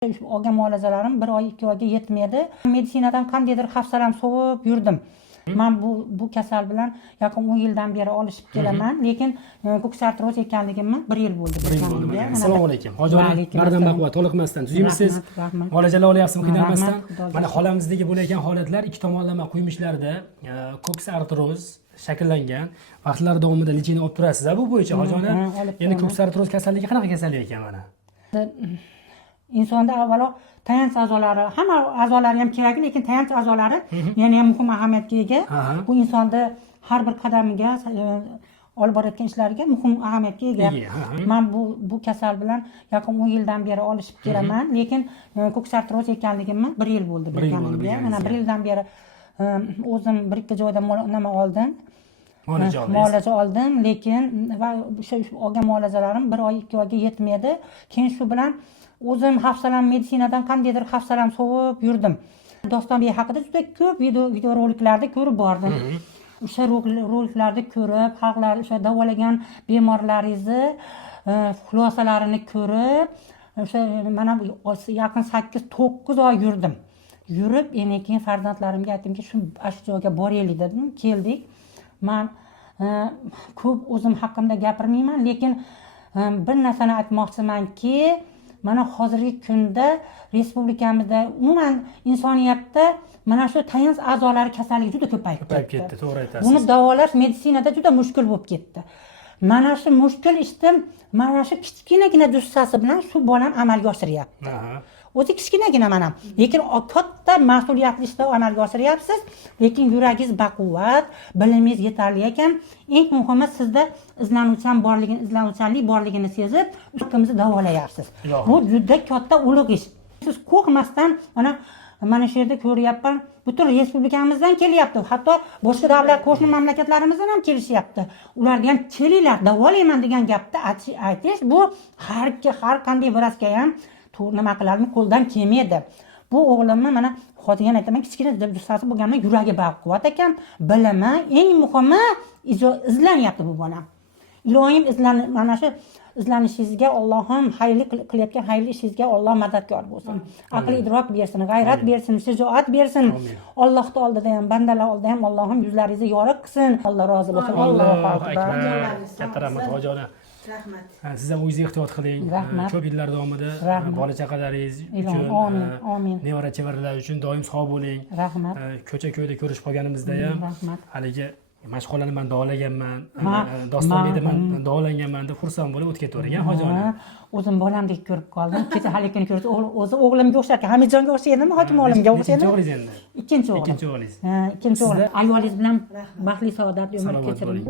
Olgan muolajalarim 1 oy 2 oyga yetmedi. Meditsinadan qandaydir hafsalam sovib yurdim. Men bu kasal bilan yaqin 10 yildan beri olishib kelaman, lekin ko'ks artroz ekanligimni 1 yil bo'ldi. 1 yil bo'ldi. Assalomu alaykum. Hojiona bardam baquvvat, toliqmasdan tuzimsiz. Muolajalar olyapsizmi qiynalmasdan? Mana holamizdagi bo'layotgan holatlar ikki tomonlama quyumishlarda ko'ks artroz shakllangan. Vaqtlar davomida lechini olib turasiz bu bo'yicha Hojiona. Endi ko'ks artroz kasalligi qanaqa kasallik ekan mana? Insonda avvalo tayanch a'zolari, hamma a'zolari ham kerak, lekin tayanch a'zolari yana ham muhim ahamiyatga ega. Bu insonda har bir qadamiga olib borayotgan ishlariga muhim ahamiyatga ega. Men bu kasal bilan yaqin 10 yildan beri olishib kelaman, lekin ko'ks artroz ekanligimni 1 yil bo'ldi bilganimga. Mana 1 yildan beri o'zim bir ikki joyda nima oldim. Muolaja oldim, lekin o'sha olgan muolajalarim 1 oy 2 oyga yetmedi. Keyin shu bilan o'zim hafsalam meditsinadan qandaydir hafsalam sovib yurdim. Dostonbek haqida juda ko'p video roliklarda ko'rib bordim. O'sha roliklarda ko'rib, xalqlar o'sha davolagan bemorlaringizni xulosalarini ko'rib, o'sha mana yaqin 8-9 oy yurdim. Yurib, endi keyin farzandlarimga aytdimki, shu joyga boraylik dedim, keldik. Men ko'p o'zim haqimda gapirmayman, lekin bir narsani aytmoqchimanki, mana hozirgi kunda respublikamizda umuman insoniyatda mana shu tayanch a'zolari kasalligi juda ko'payib ketdi. To'g'ri aytasiz. Buni davolash meditsinada juda mushkul bo'lib ketdi. Mana shu mushkul ishni mana shu kichkinagina jussasi bilan shu bolam amalga oshiryapti. O'zi kichkinagina mana, lekin katta mas'uliyatli ishni amalga oshiryapsiz, lekin yuragingiz baquvvat, bilimingiz yetarli ekan. Eng muhimi sizda izlanuvchanlik borligini sezib, o'zimizni davolayapsiz. Bu juda katta ulug' ish. Siz qo'rqmasdan mana shu yerda ko'ryapman, butun respublikamizdan kelyapti. Hatto boshqa davlat, qo'shni mamlakatlarimizdan ham kelishyapti. Ularga ham kelinglar, davolayman degan gapni aytish bu har qanday vrachga ham nima qilarmi, qo'ldan kelmaydi. Bu o'g'limni mana hozir aytaman, kichkina jussasi bo'lganman, yuragi baquvvat ekan, bilimi, eng muhimi izlanyapti bu bolam. Ilohim mana shu izlanishingizga Allohim xayrli qilayotgan xayrli ishingizga Alloh madadkor bo'lsin. Aql idrok bersin, g'ayrat bersin, shijoat bersin. Allohning oldida ham, bandalar oldida ham Allohim yuzlaringizni yorug' qilsin. Alloh rozi bo'lsin. Allohu akbar. Katta rahmat Hojiona. Rahmat. Siz ham o'zingiz ehtiyot qiling. Ko'p yillar davomida bola chaqalaringiz uchun, amin. nevara chevaralar uchun doim sog' bo'ling. Rahmat. Ko'cha-ko'yda ko'rishib qolganimizda ham haligi mashg'ulani men davolaganman, Dostonbekda men davolanganman deb xursand bo'lib o'tib ketavergan Hojiona. O'zim bolamdek ko'rib qoldim. Kecha hali kuni ko'rib, o'zi o'g'limga o'xsharkan, Hamidjonga o'xshaydimi, Hokim o'g'limga o'xshaydi. Ikkinchi o'g'lim. Ikkinchi o'g'lim. Ayolingiz bilan baxtli saodat umr kechiring.